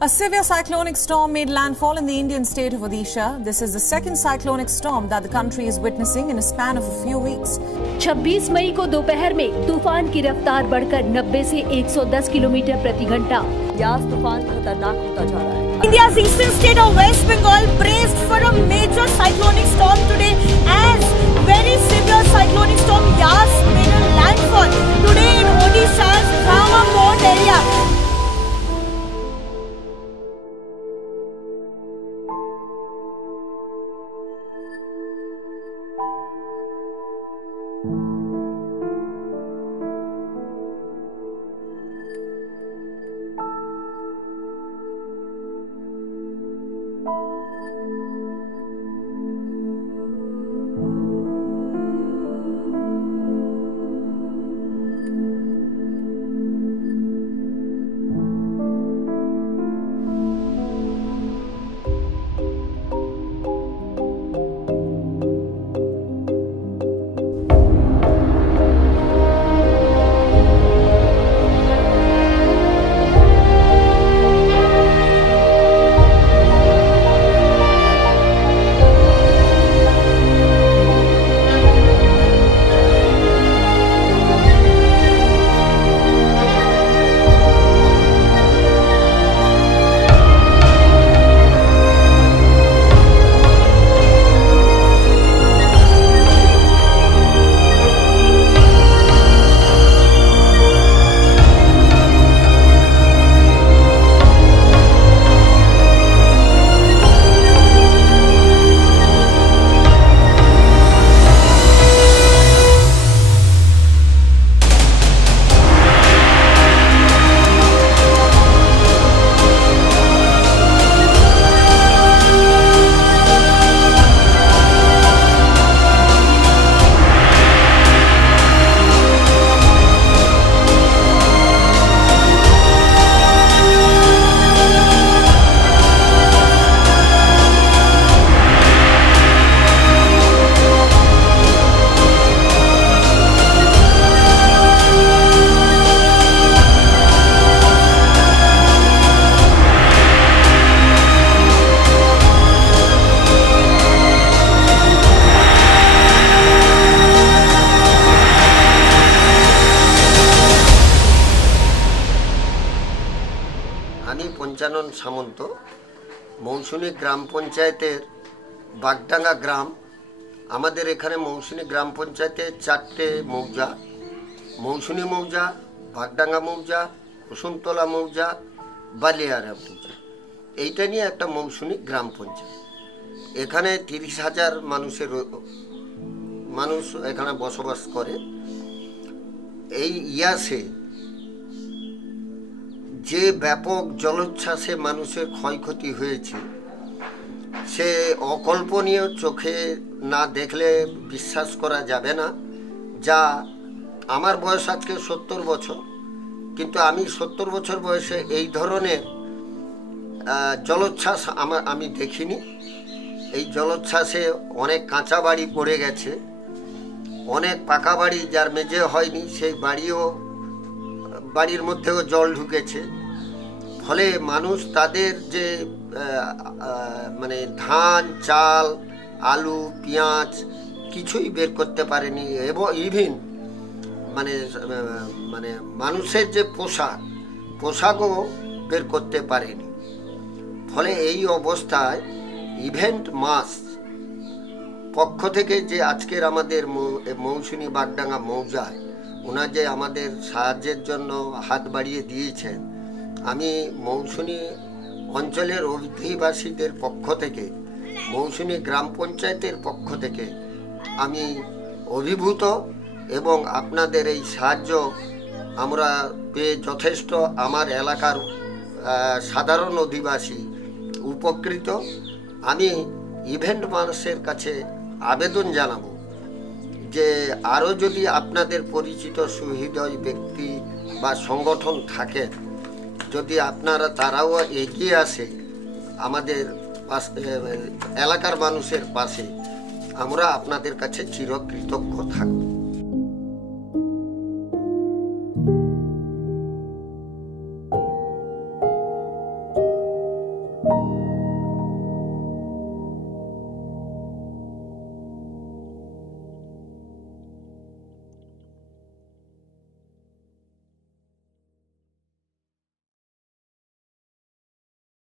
A severe cyclonic storm made landfall in the Indian state of Odisha. This is the second cyclonic storm that the country is witnessing in a span of a few weeks. 26 मई को दोपहर में तूफान की रफ्तार बढ़कर 90 से 110 kilometre प्रति घंटा। यास तूफान खतरनाक होता जा रहा है। India's eastern state of West Bengal braced for a major cyclonic storm today as very severe cyclonic storm Yas made a landfall today in Odisha's Rama port area. Panchanan সামন্ত মৌসুনী গ্রাম পঞ্চায়েতের বাগডাঙ্গা গ্রাম। আমাদের এখানে মৌসুনী গ্রাম পঞ্চায়েতে 4টে মৌজা, মৌসুনী মৌজা, বাগডাঙ্গা মৌজা, কুসুমতলা মৌজা, বালিয়ারা মৌজা। এইটা নিয়ে একটা মৌসুনী গ্রাম পঞ্চায়েত। এখানে 30,000 মানুষ এখানে বসবাস করে। এই ইয়াসে যে ব্যাপক জলোচ্ছ্বাসে মানুষের ক্ষয়ক্ষতি হয়েছে সে অকল্পনীয়, চোখে না দেখলে বিশ্বাস করা যাবে না। যা আমার বয়স আজকে 70 বছর, কিন্তু আমি 70 বছর বয়সে এই ধরনের জলোচ্ছ্বাস আমি দেখিনি। এই জলোচ্ছ্বাসে অনেক কাঁচা বাড়ি পড়ে গেছে, অনেক পাকা বাড়ি যার মেঝে হয়নি সেই বাড়ির মধ্যেও জল ঢুকেছে। ফলে মানুষ তাদের যে ধান, চাল, আলু, পেঁয়াজ কিছুই বের করতে পারেনি, এবং ইভিন মানুষের যে পোশাকও বের করতে পারেনি। ফলে এই অবস্থায় ইভেন্ট মাস পক্ষ থেকে যে আজকের আমাদের মৌসুনী বাগডাঙ্গা মৌজায় ওনার যে আমাদের সাহায্যের জন্য হাত বাড়িয়ে দিয়েছেন, আমি মৌসুনী অঞ্চলের অধিবাসীদের পক্ষ থেকে, মৌসুনী গ্রাম পঞ্চায়েতের পক্ষ থেকে আমি অভিভূত, এবং আপনাদের এই সাহায্য আমরা পেয়ে যথেষ্ট আমার এলাকার সাধারণ অধিবাসী উপকৃত। আমি ইভেন্ট মানুষের কাছে আবেদন জানাবো যে আরও যদি আপনাদের পরিচিত সুহৃদয় ব্যক্তি বা সংগঠন থাকে, যদি তারাও এগিয়ে আসে আমাদের এলাকার মানুষের পাশে, আমরা আপনাদের কাছে চিরকৃতজ্ঞ থাকব।